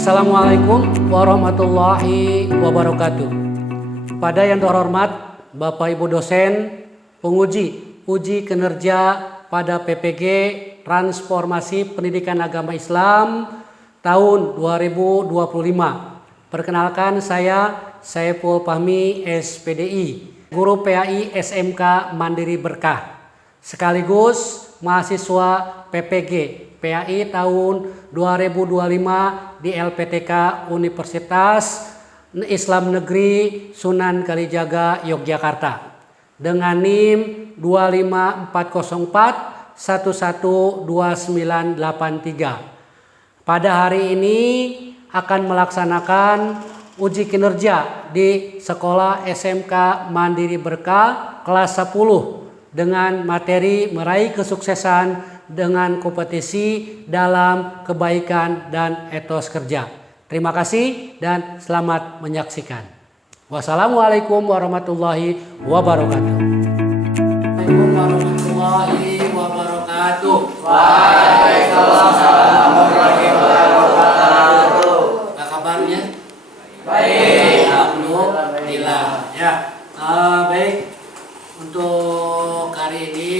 Assalamualaikum warahmatullahi wabarakatuh. Pada yang terhormat Bapak Ibu dosen, penguji uji kinerja pada PPG Transformasi Pendidikan Agama Islam tahun 2025. Perkenalkan saya Saiful Fahmi SPDI, Guru PAI SMK Mandiri Berkah, sekaligus mahasiswa PPG PAI tahun 2025 di LPTK Universitas Islam Negeri Sunan Kalijaga Yogyakarta dengan NIM 25404 112983. Pada hari ini akan melaksanakan uji kinerja di Sekolah SMK Mandiri Berkah kelas 10 dengan materi meraih kesuksesan dengan kompetisi dalam kebaikan dan etos kerja. Terima kasih dan selamat menyaksikan. Wassalamualaikum warahmatullahi wabarakatuh. Waalaikumsalam warahmatullahi wabarakatuh. Waalaikumsalam warahmatullahi wabarakatuh. Apa kabarnya? Baik. Alhamdulillah. Ya, baik. Untuk hari ini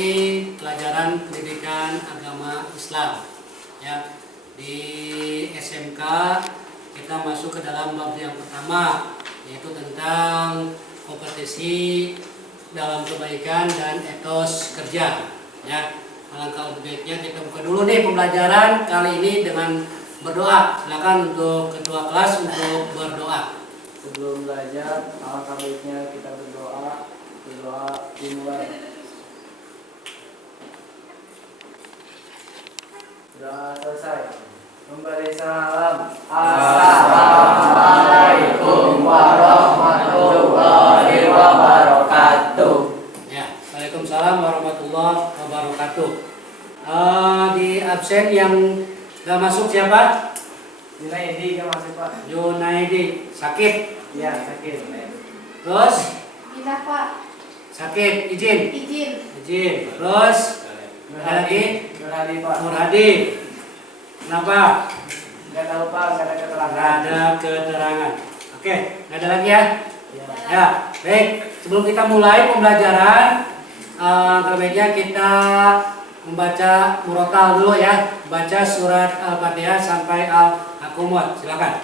pelajaran pendidikan agama Islam. Ya, di SMK kita masuk ke dalam bab yang pertama, yaitu tentang kompetisi dalam kebaikan dan etos kerja. Ya, alangkah lebih baiknya kita buka dulu nih pembelajaran kali ini dengan berdoa. Silakan untuk ketua kelas untuk berdoa. Sebelum belajar, alangkah baiknya kita berdoa. Berdoa dimulai. Doa selesai. Memberi salam. Assalamualaikum warahmatullahi wabarakatuh. Ya, Waalaikumsalam warahmatullahi wabarakatuh. Di absen yang gak masuk siapa? Junaidi gak masuk Pak? Junaidi, sakit? Iya sakit. Terus? Kita Pak, Sakit, izin? izin. Izin. Terus? Ada lagi? Nurhadi Pak. Nurhadi. Kenapa? Gak tahu Pak, gak ada keterangan. Gak ada keterangan. Oke, gak ada lagi ya? Ya. Ya, baik. Sebelum kita mulai pembelajaran, sebaiknya kita membaca murotal dulu ya. Baca surat Al-Fatihah sampai Al-Hakumah. Silakan.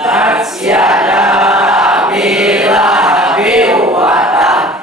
Tasyada bila biwatan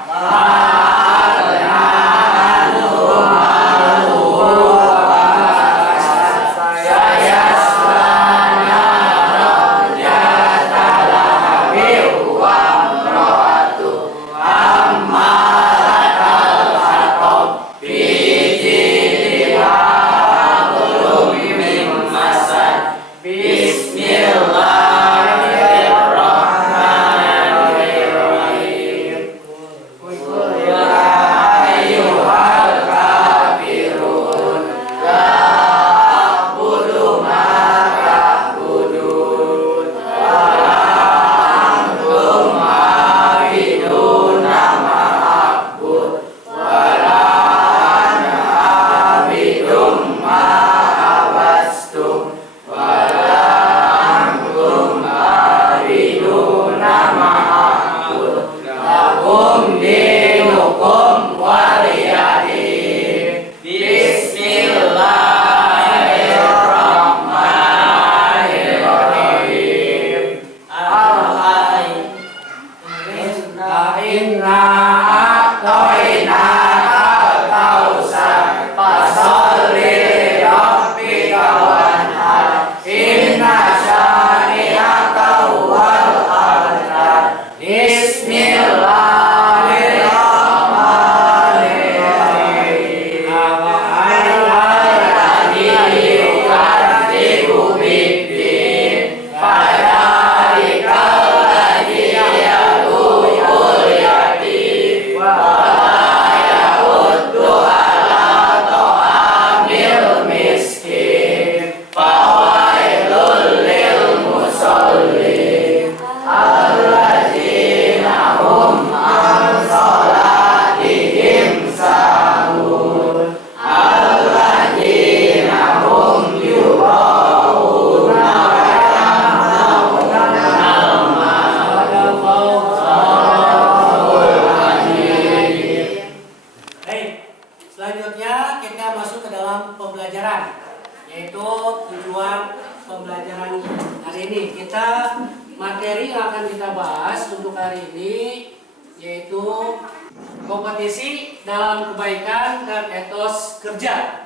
Selanjutnya kita masuk ke dalam pembelajaran, yaitu tujuan pembelajaran hari ini. Materi yang akan kita bahas untuk hari ini yaitu kompetisi dalam kebaikan dan etos kerja.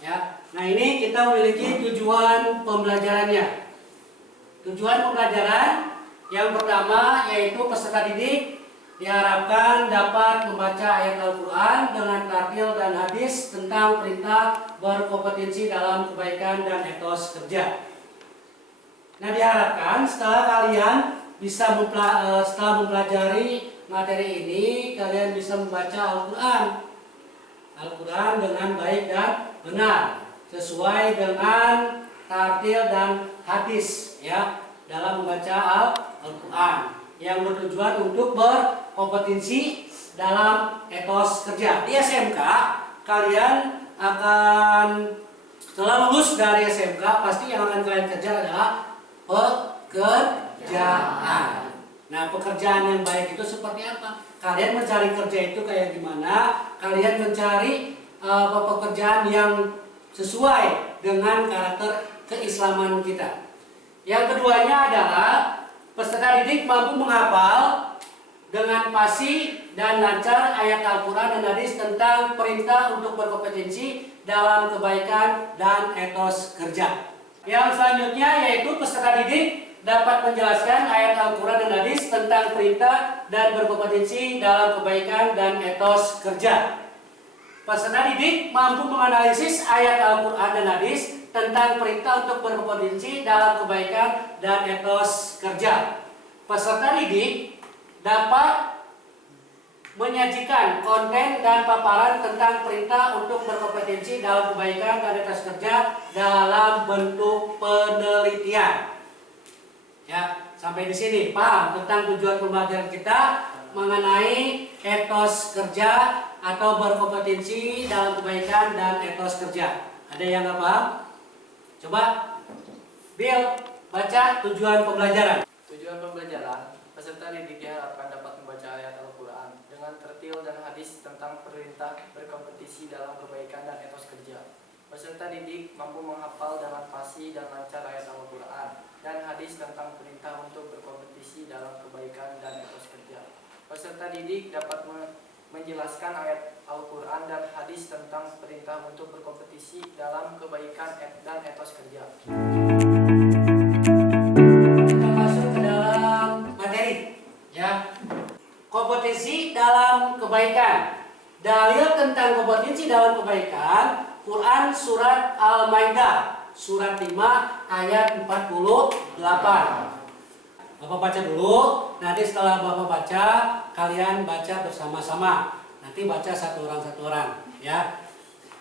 Ya, nah ini kita memiliki tujuan pembelajarannya. Tujuan pembelajaran yang pertama yaitu peserta didik diharapkan dapat membaca ayat Al-Quran dengan tartil dan hadis tentang perintah berkompetensi dalam kebaikan dan etos kerja. Nah, diharapkan setelah kalian bisa setelah mempelajari materi ini, kalian bisa membaca Al-Quran dengan baik dan benar, sesuai dengan tartil dan hadis ya dalam membaca Al-Quran yang bertujuan untuk berkompetensi dalam etos kerja. Di SMK kalian akan setelah lulus dari SMK pasti yang akan kalian kerja adalah pekerjaan. Nah, pekerjaan yang baik itu seperti apa? Kalian mencari kerja itu kayak gimana? Kalian mencari pekerjaan yang sesuai dengan karakter keislaman kita. Yang keduanya adalah peserta didik mampu menghafal dengan fasih dan lancar ayat Al-Quran dan hadis tentang perintah untuk berkompetensi dalam kebaikan dan etos kerja. Yang selanjutnya yaitu peserta didik dapat menjelaskan ayat Al-Quran dan hadis tentang perintah dan berkompetensi dalam kebaikan dan etos kerja. Peserta didik mampu menganalisis ayat Al-Quran dan hadis tentang perintah untuk berkompetensi dalam kebaikan dan etos kerja. Peserta didik dapat menyajikan konten dan paparan tentang perintah untuk berkompetensi dalam kebaikan dan etos kerja dalam bentuk penelitian. Ya, sampai di sini paham tentang tujuan pembelajaran kita mengenai etos kerja atau berkompetensi dalam kebaikan dan etos kerja. Ada yang nggak paham? Coba Bill baca tujuan pembelajaran. Tujuan pembelajaran, peserta didik diharapkan dapat membaca ayat Al-Quran dengan tertil dan hadis tentang perintah berkompetisi dalam kebaikan dan etos kerja. Peserta didik mampu menghafal dengan fasih dan lancar ayat Al-Quran dan hadis tentang perintah untuk berkompetisi dalam kebaikan dan etos kerja. Peserta didik dapat menjelaskan ayat Al-Quran dan hadis tentang perintah untuk berkompetisi dalam kebaikan dan etos kerja. Kita masuk ke dalam materi, ya. Kompetisi dalam kebaikan. Dalil tentang kompetisi dalam kebaikan, Quran surat Al-Maidah surat 5 ayat 48. Bapak baca dulu, nanti setelah Bapak baca, kalian baca bersama-sama. Nanti baca satu orang, ya.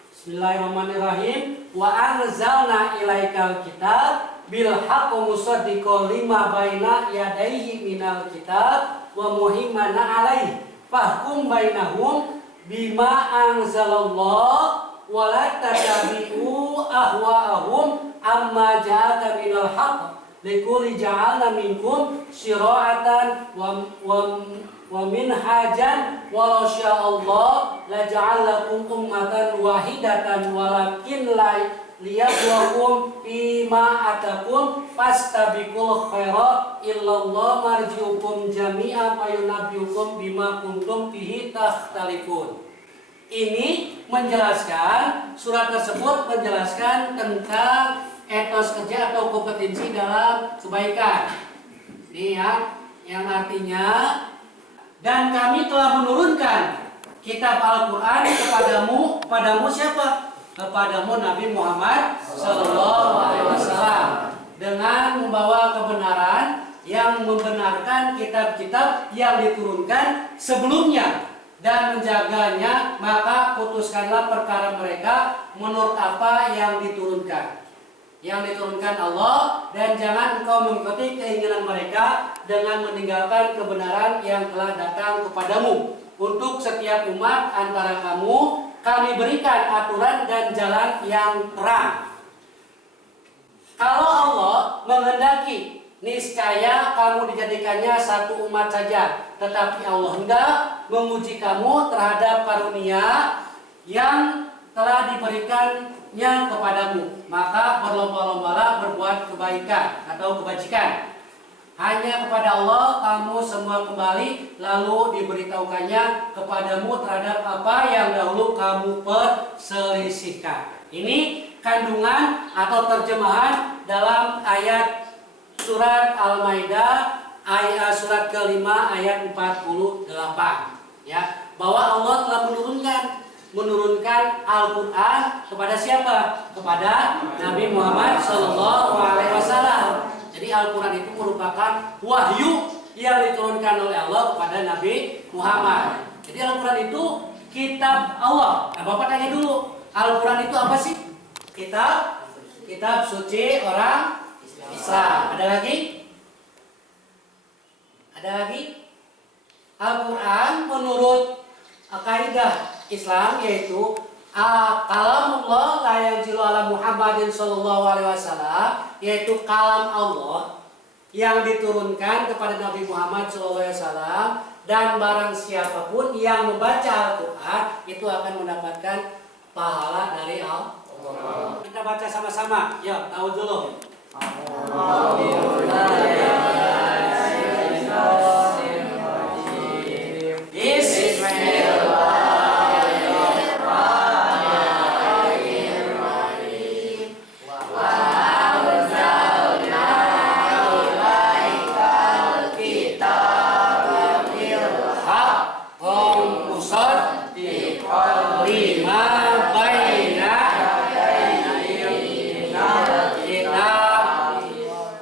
Bismillahirrahmanirrahim. Wa anzalna ilaikal kitab bil haqqi musaddiqan lima baina yadayhi minal kitab wa muhaimanan alaihi fahkum bainahum bima anzalallah wa la tattabi'u ahwa'ahum amma ja'aka minal haqq likulli ja'alna minkum syira'atan wa minhajan walau sya'allah la ja'alakum ummatan wahidatan walakin la liyabluwakum fima atakum fastabiqul khairat illallah marji'ukum jami'a fayunabbiukum bima kuntum fihi takhtalifun. Ini menjelaskan, surat tersebut menjelaskan tentang etos kerja atau kompetensi dalam kebaikan. Ini ya, yang artinya, dan kami telah menurunkan kitab Al-Quran kepadamu siapa? Kepadamu Nabi Muhammad Sallallahu Alaihi Wasallam dengan membawa kebenaran yang membenarkan kitab-kitab yang diturunkan sebelumnya dan menjaganya, maka putuskanlah perkara mereka menurut apa yang diturunkan Allah, dan jangan engkau mengikuti keinginan mereka dengan meninggalkan kebenaran yang telah datang kepadamu. Untuk setiap umat antara kamu kami berikan aturan dan jalan yang terang. Kalau Allah menghendaki, niscaya kamu dijadikannya satu umat saja, tetapi Allah hendak menguji kamu terhadap karunia yang telah diberikannya kepadamu, maka berlomba-lombalah berbuat kebaikan atau kebajikan. Hanya kepada Allah kamu semua kembali, lalu diberitahukannya kepadamu terhadap apa yang dahulu kamu perselisihkan. Ini kandungan atau terjemahan dalam ayat surat Al-Maidah ayat surat kelima ayat 48, ya, bahwa Allah telah menurunkan Al-Quran kepada siapa? Kepada Nabi Muhammad SAW. Jadi Al-Quran itu merupakan wahyu yang diturunkan oleh Allah kepada Nabi Muhammad. Jadi Al-Quran itu kitab Allah. Nah, Bapak tanya dulu, Al-Quran itu apa sih? Kitab suci orang Islam. Ada lagi? Al-Quran menurut kaidah Islam yaitu kalamullah la yanzilu ala Muhammadin sallallahu alaihi wasallam, yaitu kalam Allah yang diturunkan kepada Nabi Muhammad sallallahu alaihi wasallam, dan barang siapapun yang membaca Al-Quran itu akan mendapatkan pahala dari Allah. Kita baca sama-sama. Ya, tahu dulu.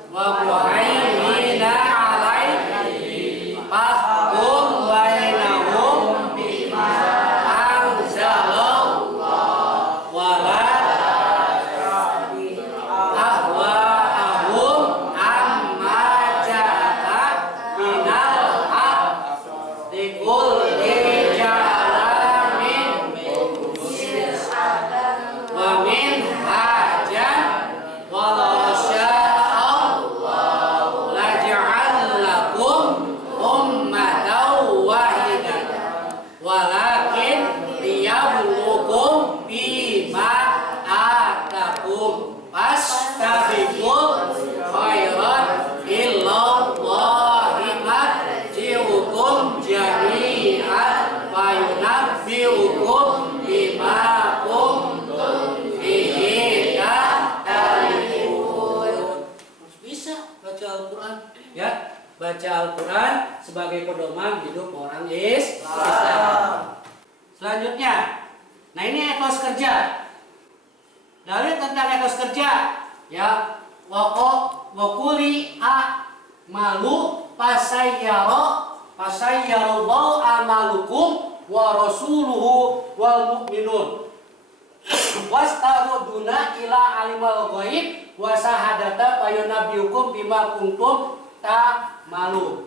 Wa muhaimin baca Al-Quran sebagai pedoman hidup orang Islam. Selanjutnya, nah ini etos kerja. Dalil tentang etos kerja, ya, wakuli a malu pasayyarallahu amalukum wa rasuluhu wal mu'minun wastahuduna ila alimal ghaib wa sahadata fayunabbiukum bima kuntum ta'malun.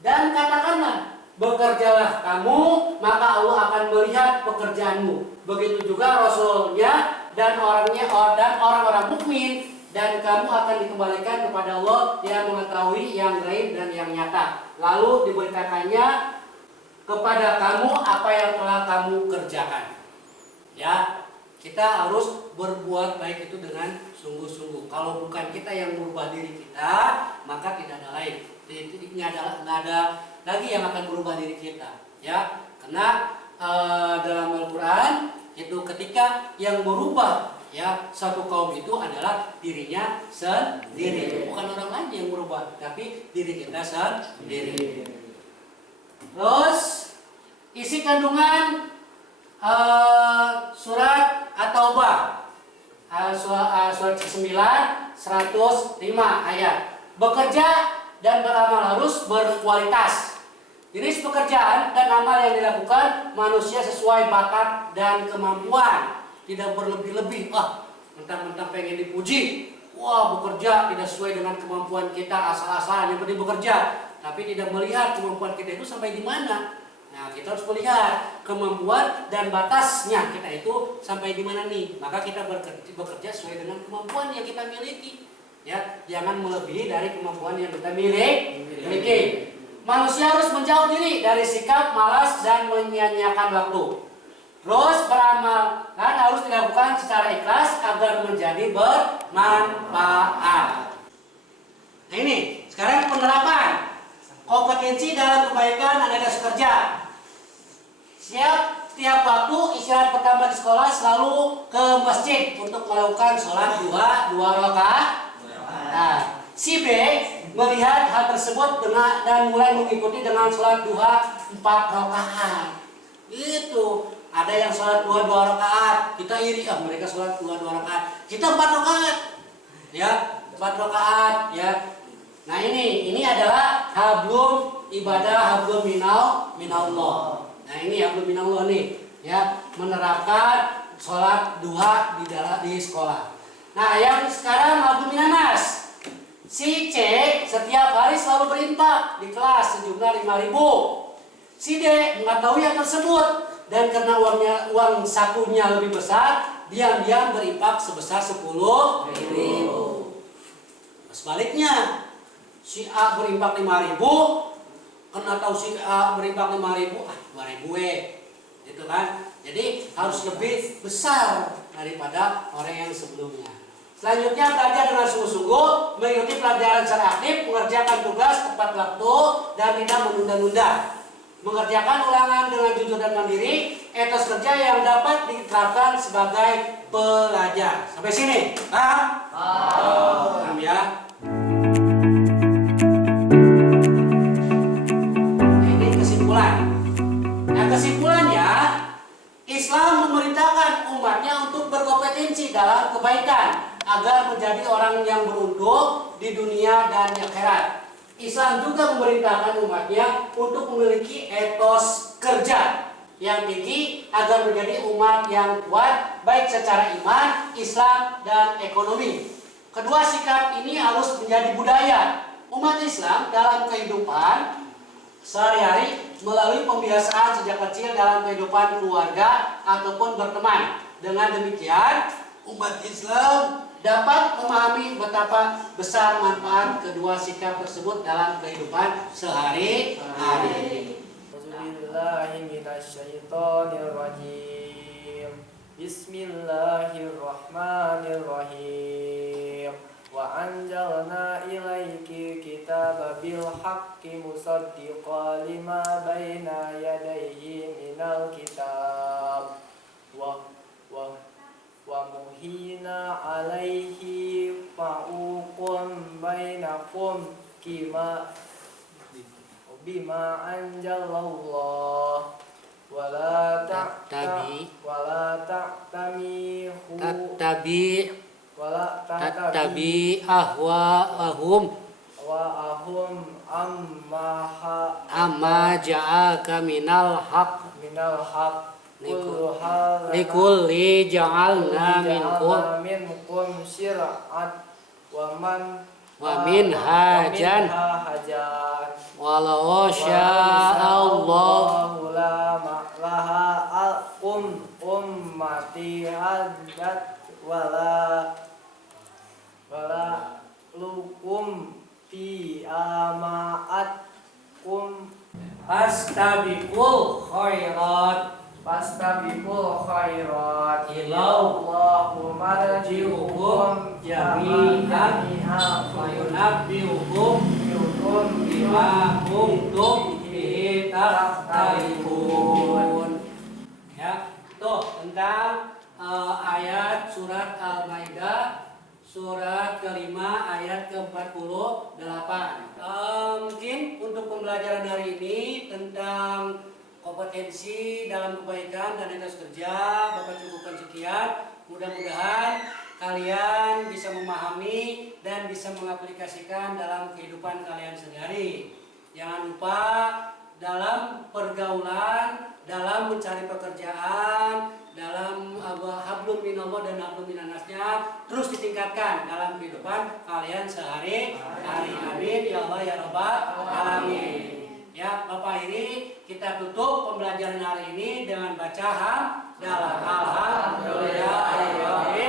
Dan katakanlah, bekerjalah kamu, maka Allah akan melihat pekerjaanmu. Begitu juga Rasulnya dan orang-orang mukmin, dan kamu akan dikembalikan kepada Allah yang mengetahui yang gaib dan yang nyata. Lalu diberitakannya kepada kamu apa yang telah kamu kerjakan. Ya, kita harus berbuat baik itu dengan sungguh-sungguh. Kalau bukan kita yang merubah diri kita, maka tidak ada lain. Tidak ada lagi yang akan berubah diri kita. Ya, karena dalam Al-Quran itu ketika yang berubah, ya, satu kaum itu adalah dirinya sendiri, bukan orang lain yang berubah, tapi diri kita sendiri. Terus isi kandungan surat At-Taubah, surat 9, 105 ayat. Bekerja dan beramal harus berkualitas. Jenis pekerjaan dan amal yang dilakukan manusia sesuai bakat dan kemampuan, tidak berlebih-lebih. Mentang-mentang pengen dipuji, wah, bekerja tidak sesuai dengan kemampuan kita, asal-asalan yang penting bekerja, tapi tidak melihat kemampuan kita itu sampai di mana. Nah, kita harus melihat kemampuan dan batasnya kita itu sampai di mana nih. Maka kita bekerja sesuai dengan kemampuan yang kita miliki. Ya, jangan melebihi dari kemampuan yang kita miliki. Manusia harus menjauh diri dari sikap malas dan menyia-nyiakan waktu. Terus beramal dan harus dilakukan secara ikhlas agar menjadi bermanfaat. Nah ini, sekarang penerapan kompetensi dalam kebaikan dan etos kerja. Setiap waktu istirahat pertama di sekolah selalu ke masjid untuk melakukan sholat dua rakaat. Nah, si B melihat hal tersebut dan mulai mengikuti dengan sholat duha 4 rakaat. Itu ada yang sholat 2 rakaat, kita iri, mereka sholat 2 rakaat, kita 4 rakaat, ya, 4 rakaat, ya. Nah ini adalah hablum ibadah, hablum minallah. Nah ini hablum minallah nih, ya, menerapkan sholat duha di sekolah. Nah yang sekarang hablum minanas. Si C setiap hari selalu berinfak di kelas sejumlah 5.000. Si D mengetahui hal tersebut dan karena uang sakunya lebih besar, diam-diam berinfak sebesar 10.000. Sebaliknya, si A berinfak 5.000, karena tahu si A berinfak 5.000, 2.000 gitu kan. Jadi harus lebih besar daripada orang yang sebelumnya. Selanjutnya, belajar dengan sungguh-sungguh, mengikuti pelajaran secara aktif, mengerjakan tugas tepat waktu dan tidak menunda-nunda. Mengerjakan ulangan dengan jujur dan mandiri, etos kerja yang dapat diterapkan sebagai pelajar. Sampai sini, paham? Paham ya. Ini kesimpulan. Nah, kesimpulannya, Islam memerintahkan umatnya untuk berkompetensi dalam kebaikan agar menjadi orang yang beruntung di dunia dan di akhirat. Islam juga memerintahkan umatnya untuk memiliki etos kerja yang tinggi agar menjadi umat yang kuat baik secara iman, Islam, dan ekonomi. Kedua sikap ini harus menjadi budaya umat Islam dalam kehidupan sehari-hari melalui pembiasaan sejak kecil dalam kehidupan keluarga ataupun berteman. Dengan demikian, umat Islam dapat memahami betapa besar manfaat kedua sikap tersebut dalam kehidupan sehari-hari. Bismillahirrahmanirrahim. Wa anjalna ilaiki kitaba bil haqqi musaddiqan lima baina yadayhi minal kitab wa muhina alaihi fa'uqum bainakum bima anjalallah wala tattabi ahwaahum amma ja'aka minal haqq likulli ja'alna minkum wa min hajan walau sya'allahu laha ummati hadat wala lukum fi amaat fastabiqul khairat ilallahu marji'ukum jami'an fayunabbi'ukum bima kuntum bihi takhtalifun. Ya, tuh tentang ayat surat Al-Maidah surat kelima ayat ke-48. Mungkin untuk pembelajaran hari ini tentang kompetensi dalam kebaikan dan etos kerja Bapak cukupkan sekian. Mudah-mudahan kalian bisa memahami dan bisa mengaplikasikan dalam kehidupan kalian sehari-hari. Jangan lupa dalam pergaulan, dalam mencari pekerjaan, dalam hablum minallah dan hablum minannasnya terus ditingkatkan dalam kehidupan kalian sehari-hari. Amin ya Allah ya Rabbal alamin. Ya, Bapak ini kita tutup pembelajaran hari ini dengan baca hamdalah. Alhamdulillah.